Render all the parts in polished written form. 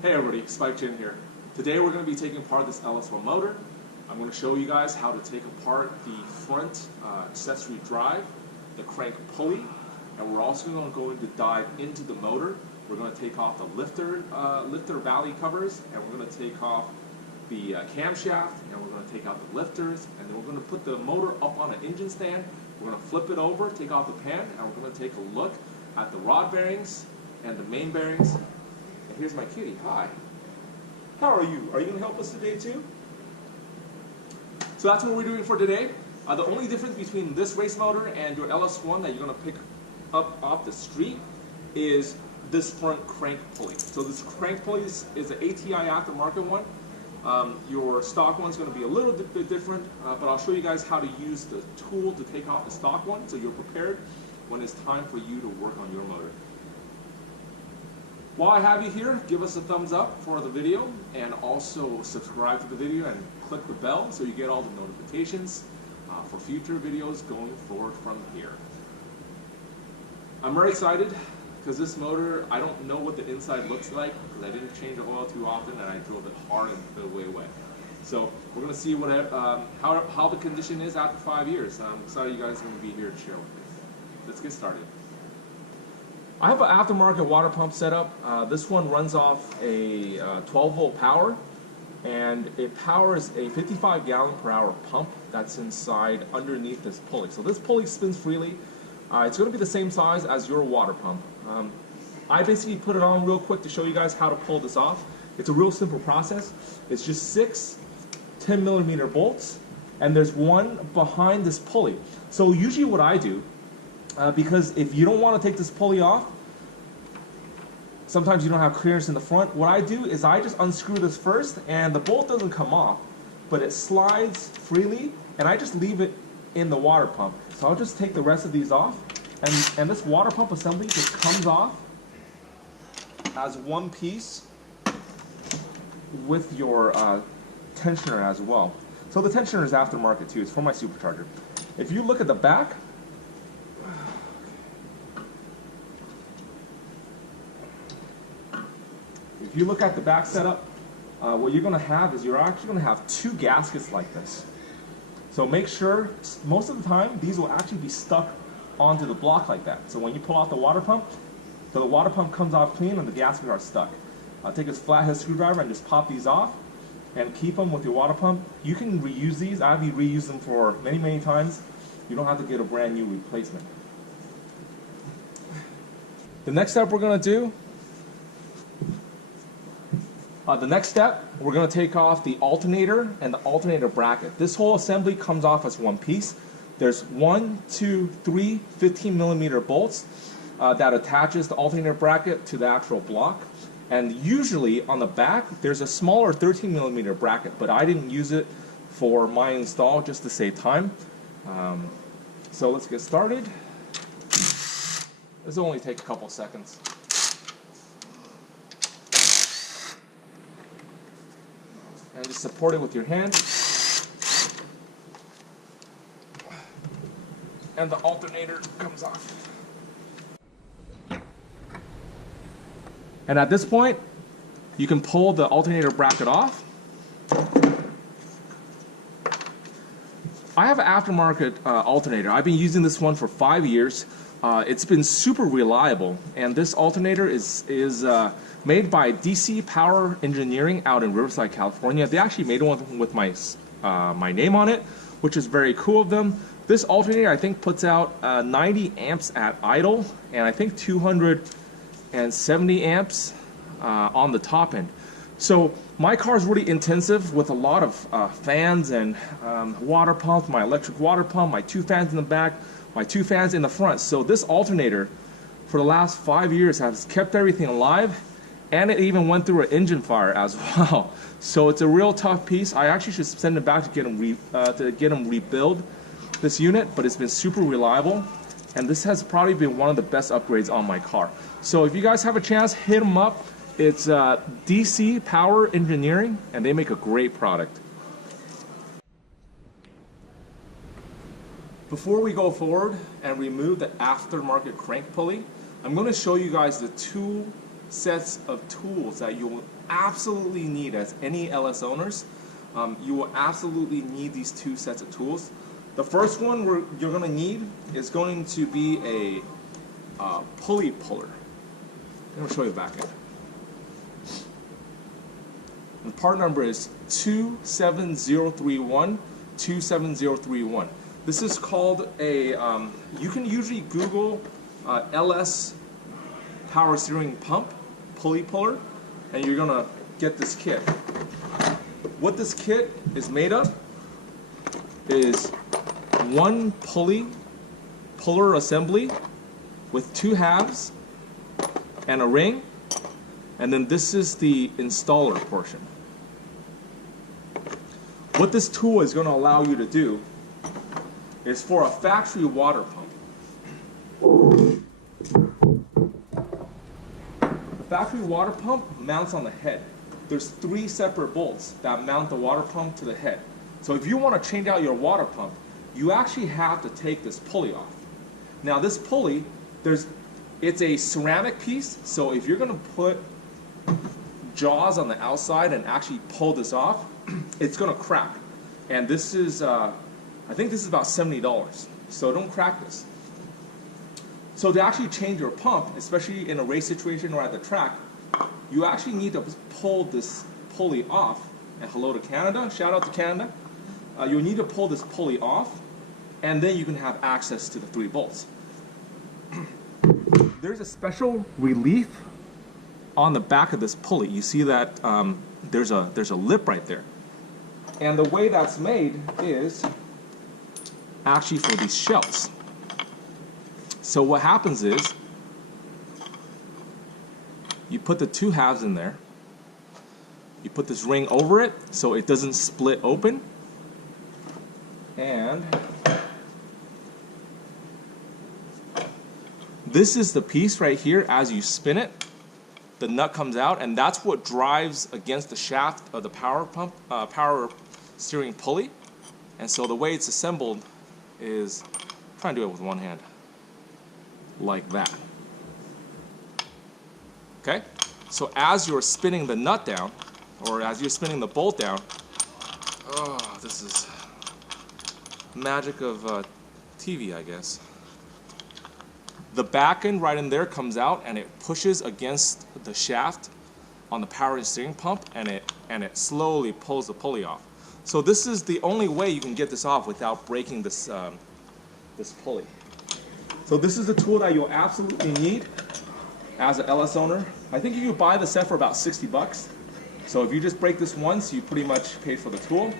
Hey everybody, Spike Chin here. Today we're going to be taking apart this LS1 motor. I'm going to show you guys how to take apart the front accessory drive, the crank pulley, and we're also going to dive into the motor. We're going to take off the lifter valley covers, and we're going to take off the camshaft, and we're going to take out the lifters, and then we're going to put the motor up on an engine stand. We're going to flip it over, take off the pan, and we're going to take a look at the rod bearings and the main bearings. And here's my kitty. Hi. How are you? Are you going to help us today too? So that's what we're doing for today. The only difference between this race motor and your LS1 that you're going to pick up off the street is this front crank pulley. So this crank pulley is an ATI aftermarket one. Your stock one's going to be a little bit different, but I'll show you guys how to use the tool to take off the stock one so you're prepared when it's time for you to work on your motor. While I have you here, give us a thumbs up for the video and also subscribe to the video and click the bell so you get all the notifications for future videos going forward from here. I'm very excited because this motor, I don't know what the inside looks like because I didn't change the oil too often and I drove it hard and put it way away. So we're going to see what how the condition is after 5 years. I'm excited you guys are going to be here to share with me. Let's get started. I have an aftermarket water pump set up. This one runs off a 12-volt power, and it powers a 55-gallon-per-hour pump that's inside underneath this pulley. So this pulley spins freely. It's going to be the same size as your water pump. I basically put it on real quick to show you guys how to pull this off. It's a real simple process. It's just 6 10mm bolts, and there's one behind this pulley. So usually what I do, because if you don't want to take this pulley off, sometimes you don't have clearance in the front, what I do is I just unscrew this first, and the bolt doesn't come off, but it slides freely, and I just leave it in the water pump. So I'll just take the rest of these off, and this water pump assembly just comes off as one piece with your tensioner as well. So the tensioner is aftermarket too, it's for my supercharger. If you look at the back, if you look at the back setup, what you're going to have is you're actually going to have 2 gaskets like this. So make sure, most of the time, these will actually be stuck onto the block like that. So when you pull out the water pump comes off clean and the gaskets are stuck. I'll take this flathead screwdriver and just pop these off and keep them with your water pump. You can reuse these. I've reused them for many, many times. You don't have to get a brand new replacement. The next step we're going to do, we're going to take off the alternator and the alternator bracket. This whole assembly comes off as one piece. There's 1, 2, 3 15mm bolts that attaches the alternator bracket to the actual block. And usually on the back, there's a smaller 13mm bracket, but I didn't use it for my install just to save time. So let's get started. This will only take a couple seconds. And just support it with your hand. And the alternator comes off. And at this point, you can pull the alternator bracket off. I have an aftermarket alternator. I've been using this one for 5 years. It's been super reliable, and this alternator is made by DC Power Engineering out in Riverside, California. They actually made one with my name on it, which is very cool of them. This alternator, I think, puts out 90 amps at idle, and I think 270 amps on the top end. So my car is really intensive with a lot of fans and water pumps, my electric water pump, my 2 fans in the back, my 2 fans in the front. So this alternator for the last 5 years has kept everything alive, and it even went through an engine fire as well. So it's a real tough piece. I actually should send it back to get them rebuild this unit, but it's been super reliable, and this has probably been one of the best upgrades on my car. So if you guys have a chance, hit them up. It's DC Power Engineering, and they make a great product. Before we go forward and remove the aftermarket crank pulley, I'm going to show you guys the 2 sets of tools that you will absolutely need as any LS owners. You will absolutely need these 2 sets of tools. The first one you're going to need is going to be a pulley puller. I'm going to show you the back end. The part number is 27031, 27031. This is called a, you can usually Google LS power steering pump, pulley puller, and you're going to get this kit. What this kit is made of is 1 pulley puller assembly with 2 halves and a ring, and then this is the installer portion. What this tool is going to allow you to do is for a factory water pump. The factory water pump mounts on the head. There's 3 separate bolts that mount the water pump to the head. So if you want to change out your water pump, you actually have to take this pulley off. Now this pulley, it's a ceramic piece, so if you're going to put jaws on the outside and actually pull this off, it's going to crack. And this is, I think this is about $70, so don't crack this. So to actually change your pump, especially in a race situation or at the track, you actually need to pull this pulley off. And hello to Canada, shout out to Canada. You'll need to pull this pulley off, and then you can have access to the 3 bolts. There's a special relief on the back of this pulley. You see that there's a lip right there. And the way that's made is actually for these shells. So what happens is you put the 2 halves in there. You put this ring over it so it doesn't split open. And this is the piece right here. As you spin it, the nut comes out, and that's what drives against the shaft of the power steering pulley. And so the way it's assembled is, try and do it with one hand, like that. Okay? So as you're spinning the nut down, or as you're spinning the bolt down, oh, this is magic of TV, I guess. The back end right in there comes out, and it pushes against the shaft on the power steering pump, and it slowly pulls the pulley off. So this is the only way you can get this off without breaking this this pulley. So this is the tool that you'll absolutely need as an LS owner. I think you can buy the set for about $60. So if you just break this once, you pretty much paid for the tool.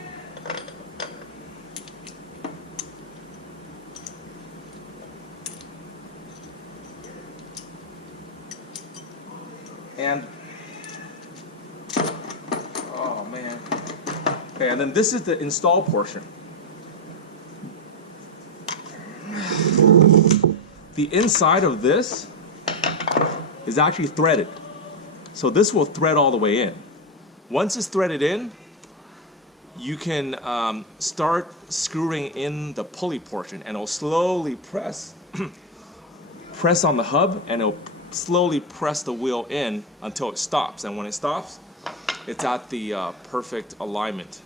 And oh man. Okay, and then this is the install portion. The inside of this is actually threaded. So this will thread all the way in. Once it's threaded in, you can start screwing in the pulley portion, and it'll slowly press press on the hub, and it'll slowly press the wheel in until it stops. And when it stops, it's at the perfect alignment.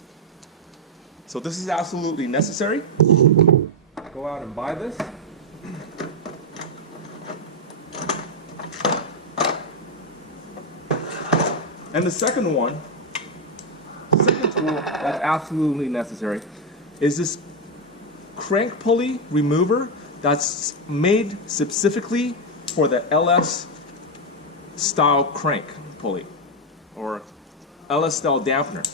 So this is absolutely necessary. Go out and buy this. And the second tool that's absolutely necessary is this crank pulley remover that's made specifically for the LS style crank pulley or LS style dampener.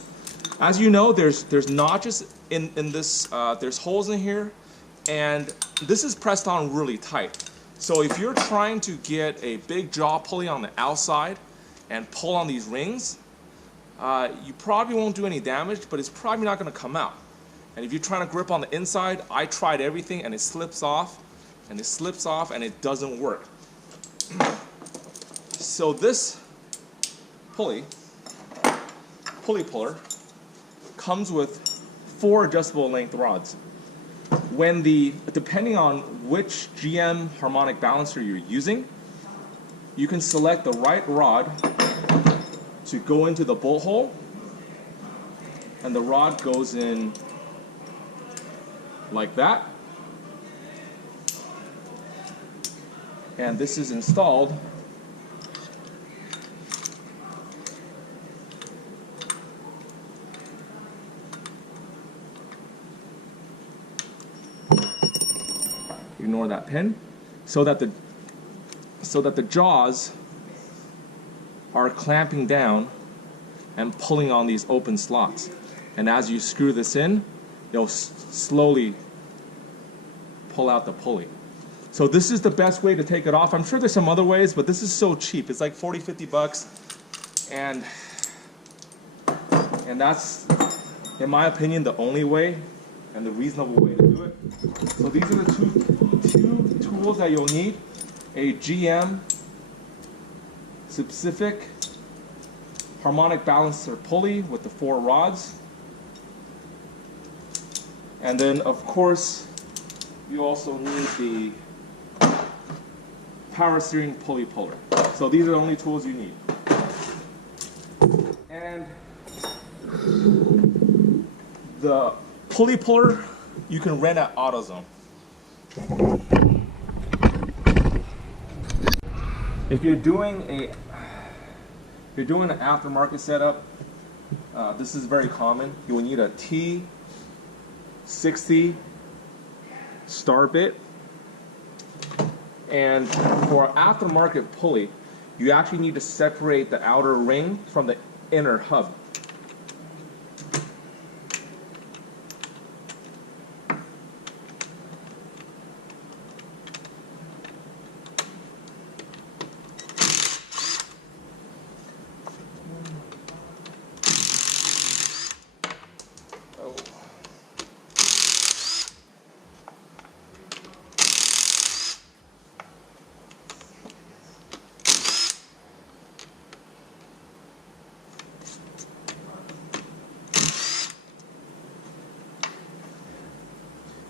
As you know, there's notches in this, there's holes in here, and this is pressed on really tight. So if you're trying to get a big jaw pulley on the outside and pull on these rings, you probably won't do any damage, but it's probably not going to come out. And if you're trying to grip on the inside, I tried everything, and it slips off, and it slips off, and it doesn't work. So this pulley puller comes with 4 adjustable length rods. Depending on which GM harmonic balancer you're using, you can select the right rod to go into the bolt hole, and the rod goes in like that. And this is installed ignore that pin, so that the jaws are clamping down and pulling on these open slots. And as you screw this in, you'll slowly pull out the pulley. So this is the best way to take it off. I'm sure there's some other ways, but this is so cheap. It's like 40-50 bucks, and that's, in my opinion, the only way and the reasonable way to do it. So these are the two tools that you'll need: a GM specific harmonic balancer pulley with the 4 rods, and then of course you also need the power steering pulley puller. So these are the only tools you need. And the pulley puller you can rent at AutoZone. If you're doing an aftermarket setup, this is very common. You will need a T60 star bit, and for an aftermarket pulley, you actually need to separate the outer ring from the inner hub.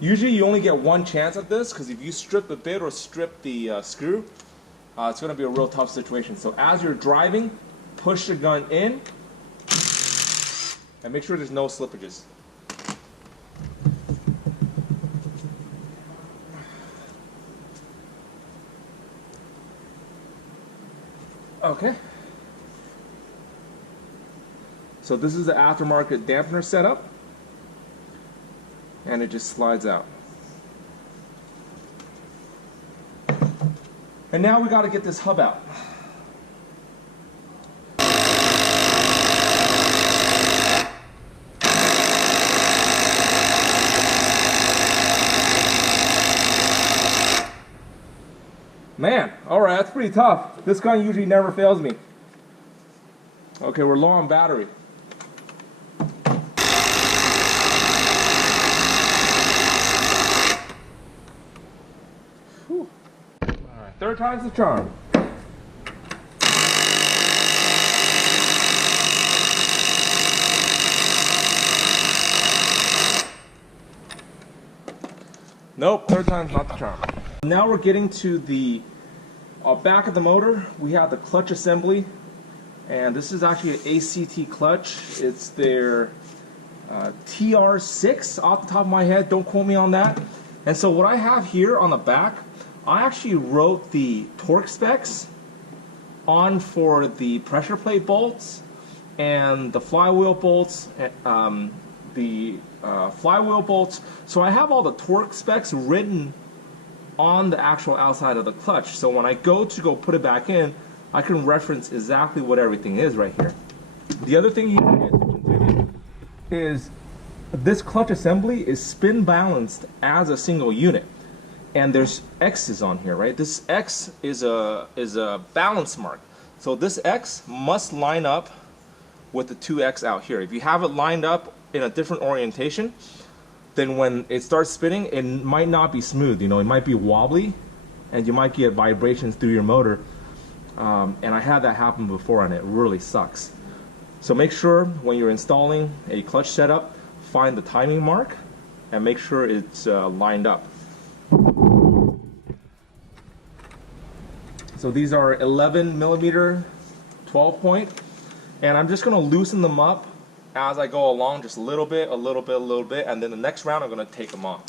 Usually you only get one chance at this, because if you strip the bit or strip the screw, it's going to be a real tough situation. So as you're driving, push the gun in and make sure there's no slippages. Okay. So this is the aftermarket dampener setup, and it just slides out. And now we got to get this hub out. Man, alright, that's pretty tough. This gun usually never fails me. Okay, we're low on battery. Third time's the charm. Nope, third time's not the charm. Now we're getting to the back of the motor. We have the clutch assembly, and this is actually an ACT clutch. It's their TR6 off the top of my head. Don't quote me on that. And so what I have here on the back, I actually wrote the torque specs on for the pressure plate bolts and the flywheel bolts, flywheel bolts. So I have all the torque specs written on the actual outside of the clutch. So when I go put it back in, I can reference exactly what everything is right here. The other thing you need to pay attention to is this clutch assembly is spin balanced as a single unit. And there's X's on here, right? This X is a balance mark. So this X must line up with the 2X out here. If you have it lined up in a different orientation, then when it starts spinning, it might not be smooth. You know, it might be wobbly, and you might get vibrations through your motor. And I had that happen before, and it really sucks. So make sure when you're installing a clutch setup, find the timing mark and make sure it's lined up. So these are 11 millimeter 12 point, and I'm just going to loosen them up as I go along, just a little bit, a little bit, a little bit, and then the next round I'm going to take them off.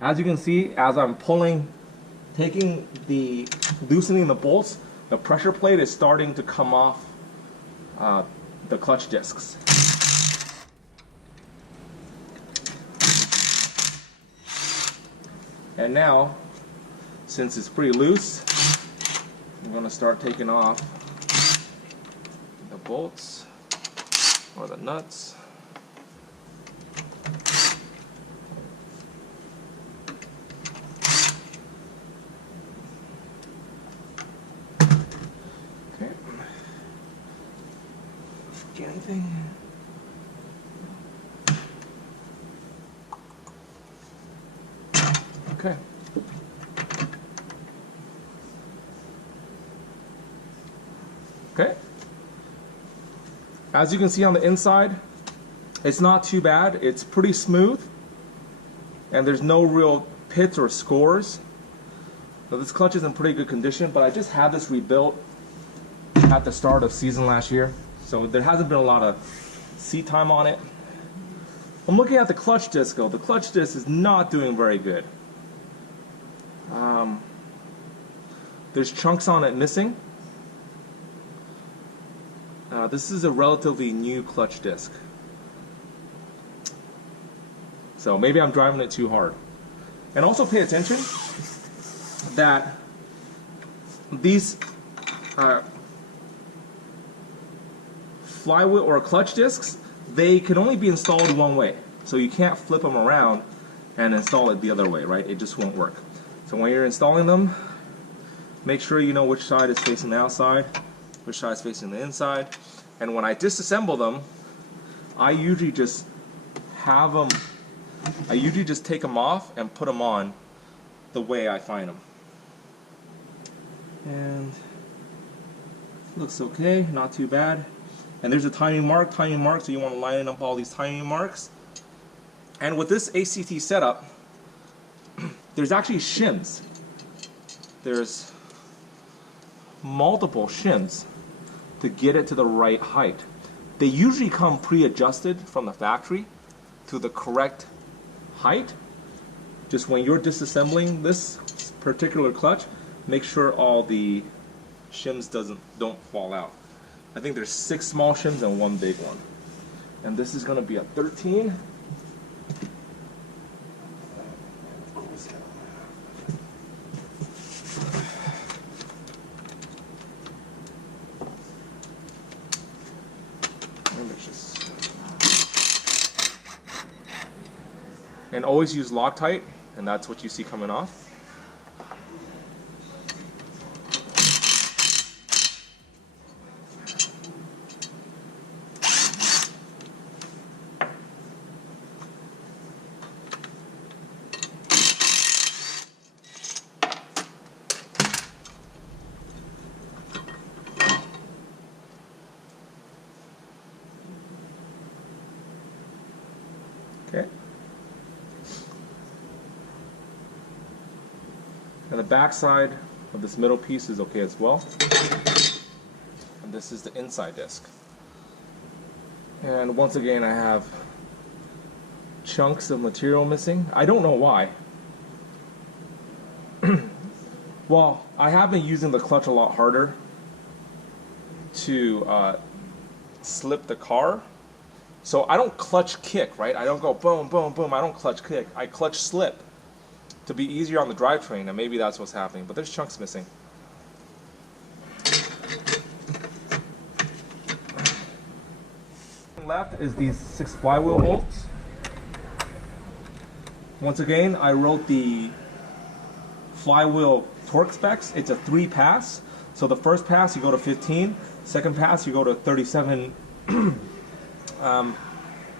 As you can see, as I'm pulling, loosening the bolts, the pressure plate is starting to come off the clutch discs. And now, since it's pretty loose, I'm going to start taking off the bolts or the nuts. Okay. Get anything? Okay. Okay. As you can see on the inside, it's not too bad. It's pretty smooth, and there's no real pits or scores. So this clutch is in pretty good condition, but I just had this rebuilt at the start of season last year, so there hasn't been a lot of seat time on it. I'm looking at the clutch disc though. The clutch disc is not doing very good. There's chunks on it missing. This is a relatively new clutch disc, so maybe I'm driving it too hard. And also pay attention that these flywheel or clutch discs, they can only be installed one way, so you can't flip them around and install it the other way, right? It just won't work. So when you're installing them, make sure you know which side is facing the outside, which side is facing the inside. And when I disassemble them, I usually just take them off and put them on the way I find them. And looks okay, not too bad. And there's a timing mark, so you want to line up all these timing marks. And with this ACT setup, there's actually shims. There's multiple shims to get it to the right height. They usually come pre-adjusted from the factory to the correct height. Just when you're disassembling this particular clutch, make sure all the shims don't fall out. I think there's 6 small shims and 1 big one. And this is going to be a 13. And always use Loctite, and that's what you see coming off. Okay. And the back side of this middle piece is okay as well. And this is the inside disc. And once again, I have chunks of material missing. I don't know why. Well, I have been using the clutch a lot harder to slip the car. So I don't clutch kick, right? I don't go boom, boom, boom. I don't clutch kick. I clutch slip to be easier on the drivetrain, and maybe that's what's happening. But there's chunks missing. Left is these 6 flywheel bolts. Once again, I wrote the flywheel torque specs. It's a 3-pass. So the first pass you go to 15. Second pass you go to 37.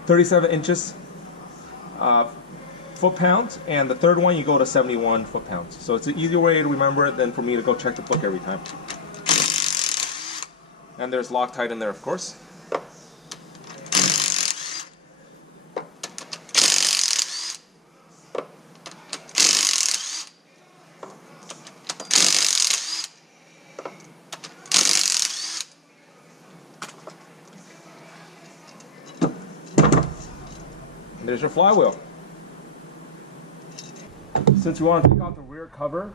37 inches foot-pounds, and the third one you go to 71 foot-pounds. So it's an easier way to remember it than for me to go check the book every time. And there's Loctite in there, of course. And there's your flywheel. Since you want to take out the rear cover,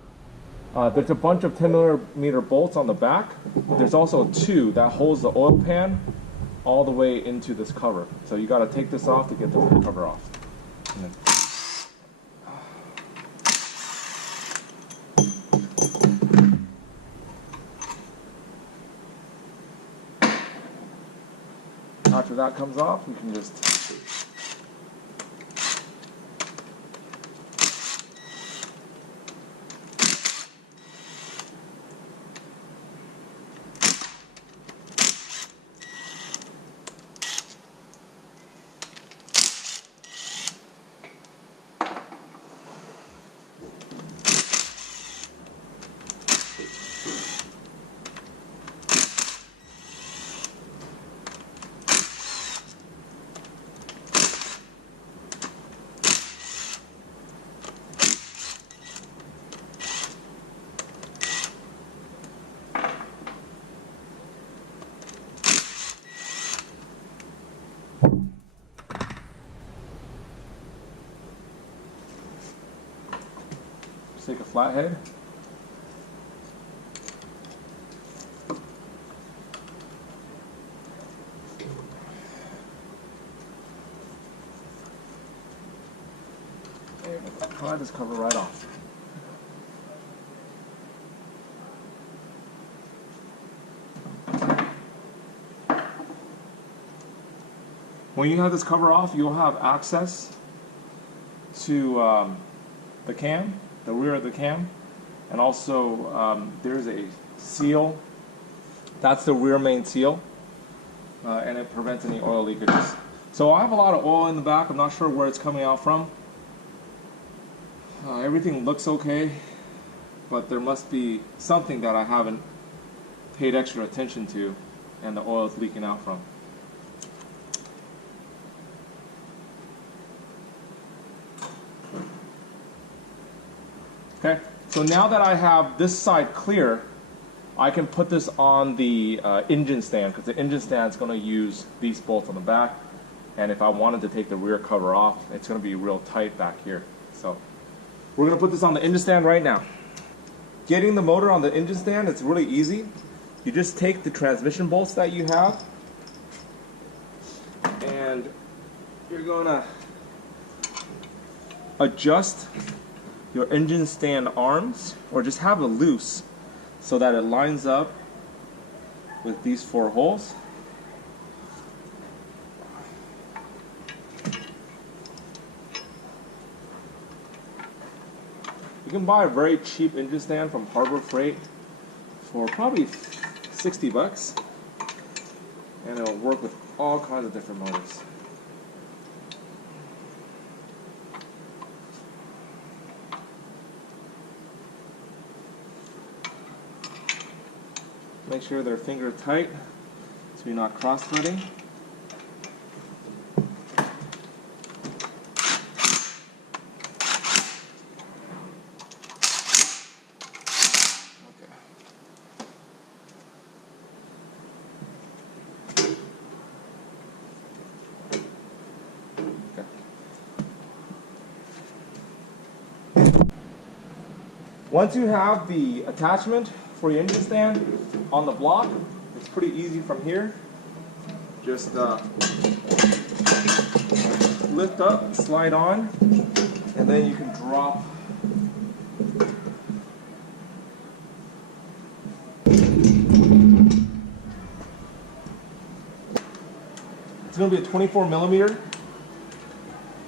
there's a bunch of 10mm bolts on the back. There's also two that holds the oil pan all the way into this cover. So you got to take this off to get the rear cover off. And then after that comes off, we can just take a flathead. And pry this cover right off. When you have this cover off, you'll have access to the cam, the rear of the cam, and also there's a seal. That's the rear main seal, and it prevents any oil leakages. So I have a lot of oil in the back. I'm not sure where it's coming out from. Everything looks okay, but there must be something that I haven't paid extra attention to, and the oil is leaking out from. Okay, so now that I have this side clear, I can put this on the engine stand, because the engine stand is going to use these bolts on the back, and if I wanted to take the rear cover off, it's going to be real tight back here. So we're going to put this on the engine stand right now. Getting the motor on the engine stand, it's really easy. You just take the transmission bolts that you have, and you're going to adjust your engine stand arms, or just have it loose so that it lines up with these 4 holes. You can buy a very cheap engine stand from Harbor Freight for probably 60 bucks, and it'll work with all kinds of different motors. Make sure they're finger tight so you're not cross-threading. Once you have the attachment for your engine stand on the block, it's pretty easy from here. Just lift up, slide on, and then you can drop. It's going to be a 24mm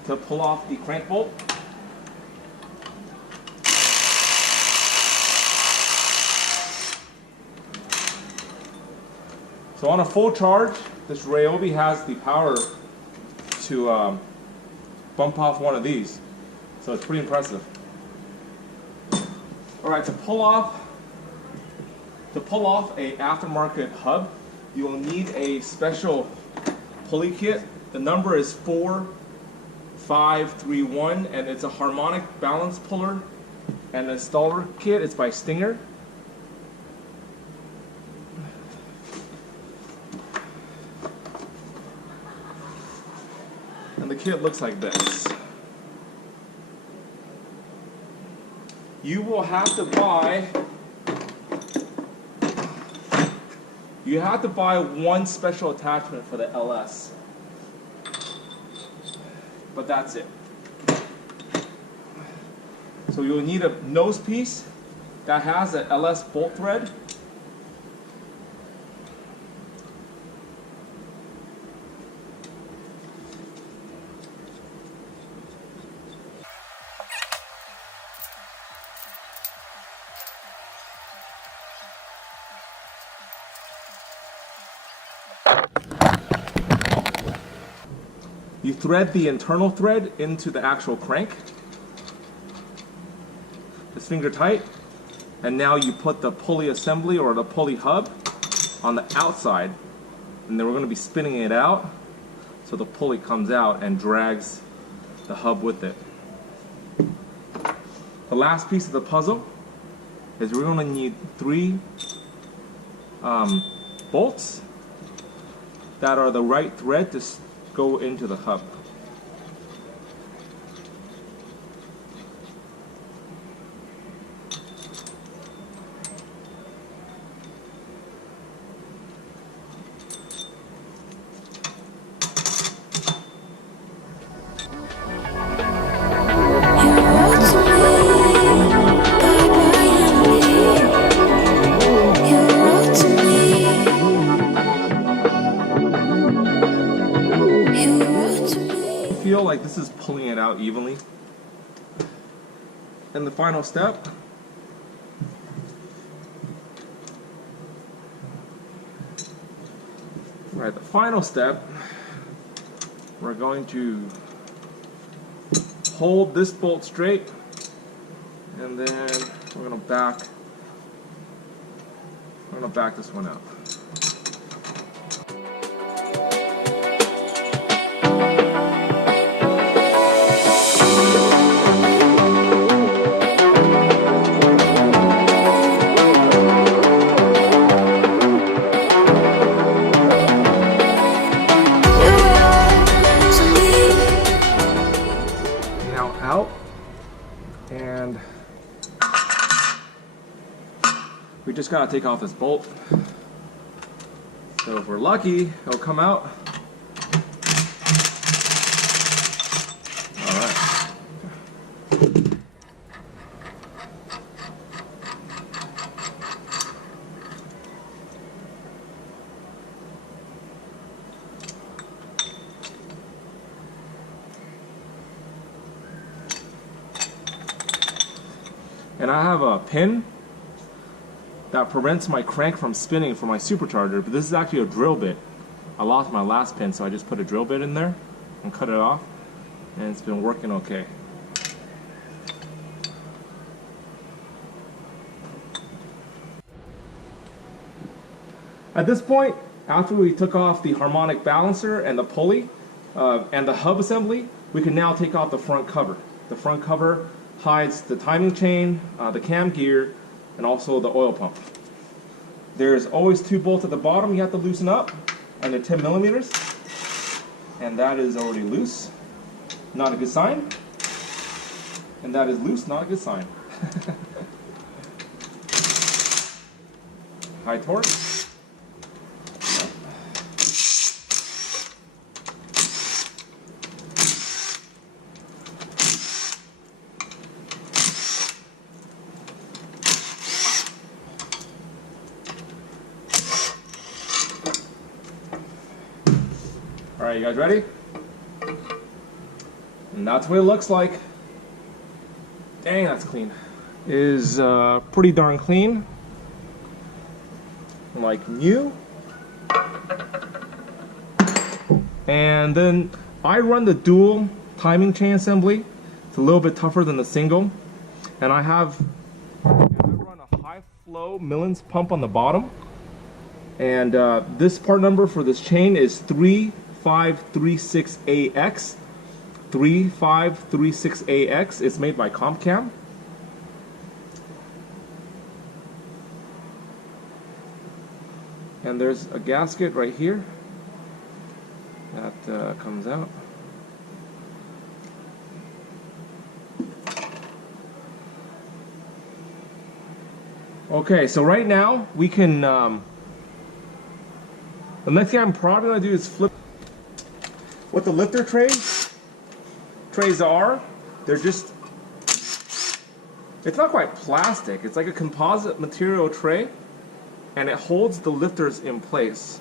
to pull off the crank bolt. So on a full charge, this Ryobi has the power to bump off one of these. So it's pretty impressive. Alright, to pull off a aftermarket hub, you will need a special pulley kit. The number is 4531, and it's a harmonic balance puller. And the installer kit is by Stinger. And the kit looks like this. You will have to buy one special attachment for the LS. But that's it. So you'll need a nose piece that has an LS bolt thread. You thread the internal thread into the actual crank. It's finger tight. And now you put the pulley assembly or the pulley hub on the outside. And then we're going to be spinning it out so the pulley comes out and drags the hub with it. The last piece of the puzzle is we're going to need 3 bolts that are the right thread to go into the hub. Feel like this is pulling it out evenly. And the final step, the final step, we're going to hold this bolt straight, and then we're going to back this one up. Out, and we just gotta take off this bolt. So if we're lucky, it'll come out. All right. And I have a pin that prevents my crank from spinning for my supercharger, but this is actually a drill bit. I lost my last pin, so I just put a drill bit in there and cut it off, and it's been working okay. At this point, after we took off the harmonic balancer and the pulley and the hub assembly, we can now take off the front cover. The front cover hides the timing chain, the cam gear, and also the oil pump. There's always 2 bolts at the bottom you have to loosen up, and they're 10 millimeters, and that is already loose, not a good sign, and that is loose, not a good sign. High torque. Alright, you guys ready? And that's what it looks like. Dang, that's clean. Is pretty darn clean. Like new. And then I run the dual timing chain assembly. It's a little bit tougher than the single. And I run a high flow Millens pump on the bottom. And this part number for this chain is 3536AX. 3536AX. It's made by CompCam. And there's a gasket right here that comes out. Okay, so right now we can, the next thing I'm probably going to do is flip. What the lifter trays are, they're just, it's not quite plastic, it's like a composite material tray, and it holds the lifters in place.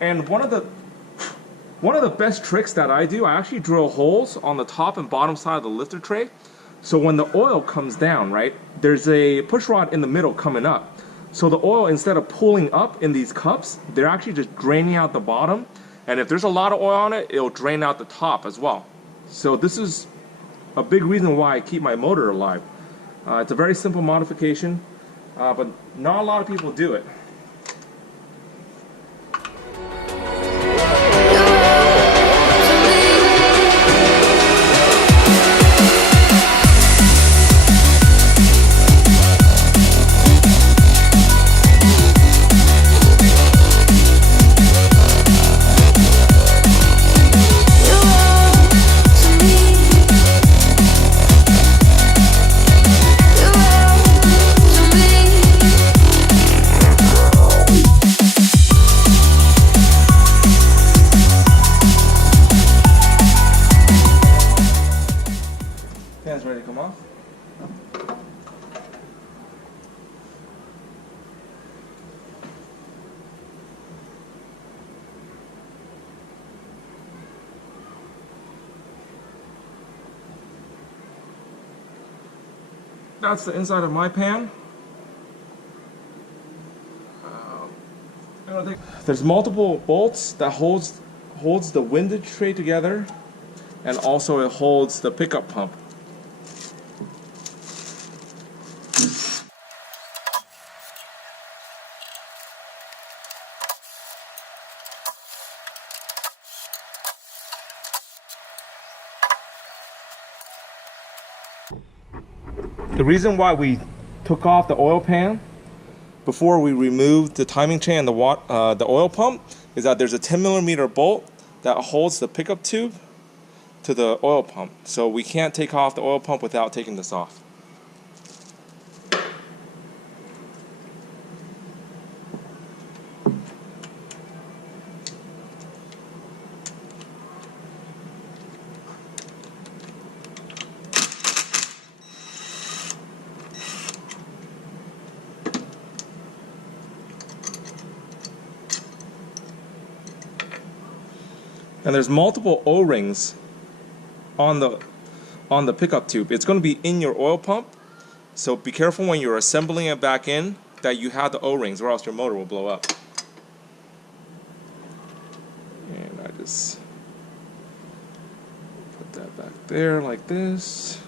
And one of the best tricks that I do, I actually drill holes on the top and bottom side of the lifter tray. So when the oil comes down, right, there's a push rod in the middle coming up. So the oil, instead of pulling up in these cups, they're actually just draining out the bottom. And if there's a lot of oil on it, it'll drain out the top as well. So this is a big reason why I keep my motor alive. It's a very simple modification, but not a lot of people do it. Hands ready to come off. That's the inside of my pan. There's multiple bolts that holds the windage tray together, and also it holds the pickup pump. The reason why we took off the oil pan before we removed the timing chain and the oil pump is that there's a 10mm bolt that holds the pickup tube to the oil pump. So we can't take off the oil pump without taking this off. And there's multiple O-rings on the pickup tube. It's going to be in your oil pump, so be careful when you're assembling it back in that you have the O-rings, or else your motor will blow up. And I just put that back there like this.